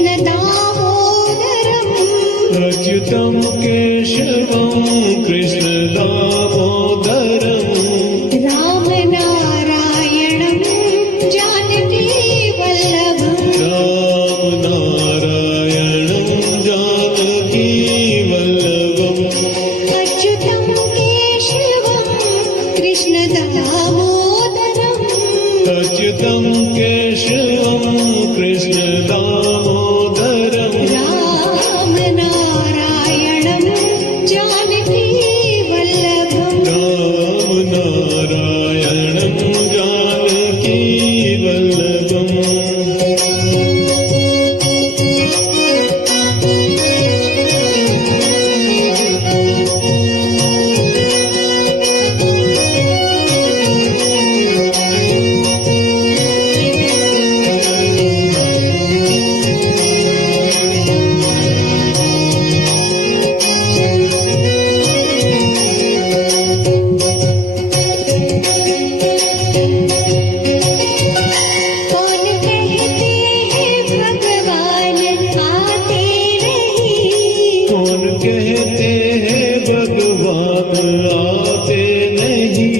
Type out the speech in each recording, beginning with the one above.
कृष्णदामोदरम् अच्युतं केशवं कृष्णदामोदरम् रामनारायणं जानकीवल्लभम् रामनारायणं जानकीवल्लभम् अच्युतं केशवं कृष्णदामोदरम् अच्युतं केशवं कृष्णदामोदरम् रामनारायणं जानकीवल्लभम् रामनारायणं जानकीवल्लभम् कौन कहते हैं भगवान आते नहीं कौन कहते हैं भगवान आते नहीं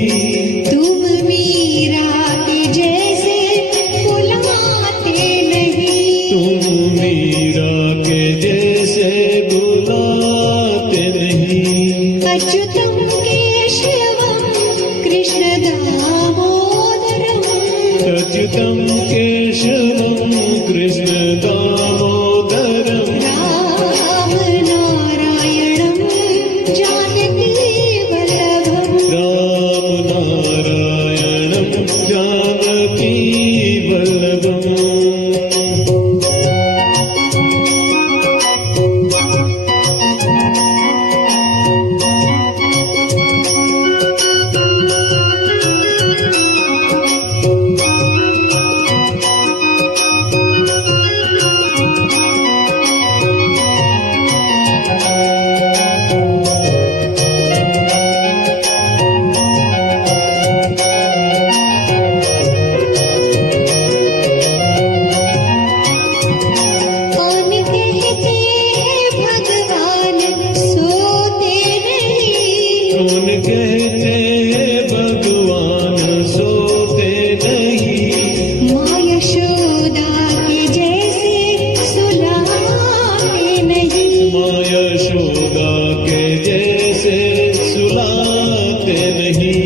तुम मीरा के जैसे बुलाते नहीं तुम मीरा के जैसे बुलाते नहीं अच्युतं केशवं कृष्णदामोदरम् अच्युतं केशवं कृष्णदामोदरम् रामनारायणं जानकीवल्लभम् रामनारायणं जानकीवल्लभम् कौन कहते हैं भगवान सोते नहीं कौन कहते हैं भगवान सोते नहीं माँ यशोदा के जैसे सुलाते नहीं माँ यशोदा के जैसे सुलाते नहीं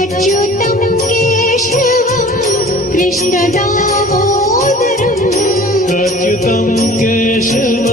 अच्युतं केशवं कृष्णदामोदरम् अच्युतं केशवं